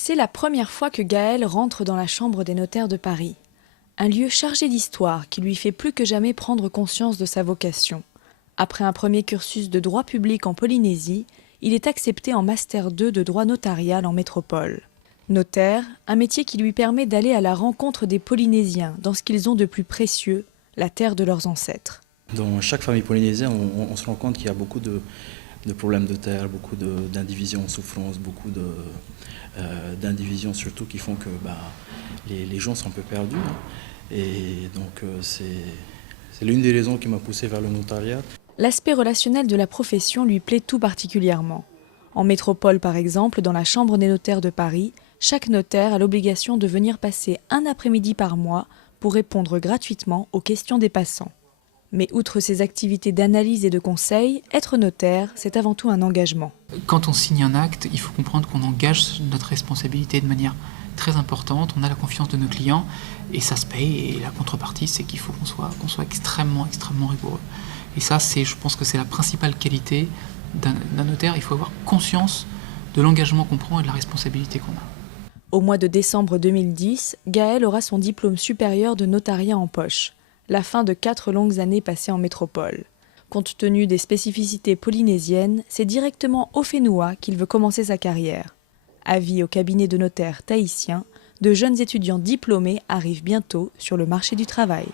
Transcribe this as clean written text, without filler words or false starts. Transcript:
C'est la première fois que Gaël rentre dans la chambre des notaires de Paris. Un lieu chargé d'histoire qui lui fait plus que jamais prendre conscience de sa vocation. Après un premier cursus de droit public en Polynésie, il est accepté en Master 2 de droit notarial en métropole. Notaire, un métier qui lui permet d'aller à la rencontre des Polynésiens dans ce qu'ils ont de plus précieux, la terre de leurs ancêtres. Dans chaque famille polynésienne, on se rend compte qu'il y a beaucoup de problèmes de terre, beaucoup d'indivisions en souffrance, beaucoup d'indivisions surtout qui font que les gens sont un peu perdus. Et donc c'est l'une des raisons qui m'a poussé vers le notariat. L'aspect relationnel de la profession lui plaît tout particulièrement. En métropole par exemple, dans la Chambre des notaires de Paris, chaque notaire a l'obligation de venir passer un après-midi par mois pour répondre gratuitement aux questions des passants. Mais outre ces activités d'analyse et de conseil, être notaire, c'est avant tout un engagement. Quand on signe un acte, il faut comprendre qu'on engage notre responsabilité de manière très importante. On a la confiance de nos clients et ça se paye. Et la contrepartie, c'est qu'il faut qu'on soit extrêmement rigoureux. Et ça, je pense que c'est la principale qualité d'un notaire. Il faut avoir conscience de l'engagement qu'on prend et de la responsabilité qu'on a. Au mois de décembre 2010, Gaël aura son diplôme supérieur de notariat en poche. La fin de 4 longues années passées en métropole. Compte tenu des spécificités polynésiennes, c'est directement au Whenua qu'il veut commencer sa carrière. Avis au cabinet de notaire tahitien, de jeunes étudiants diplômés arrivent bientôt sur le marché du travail.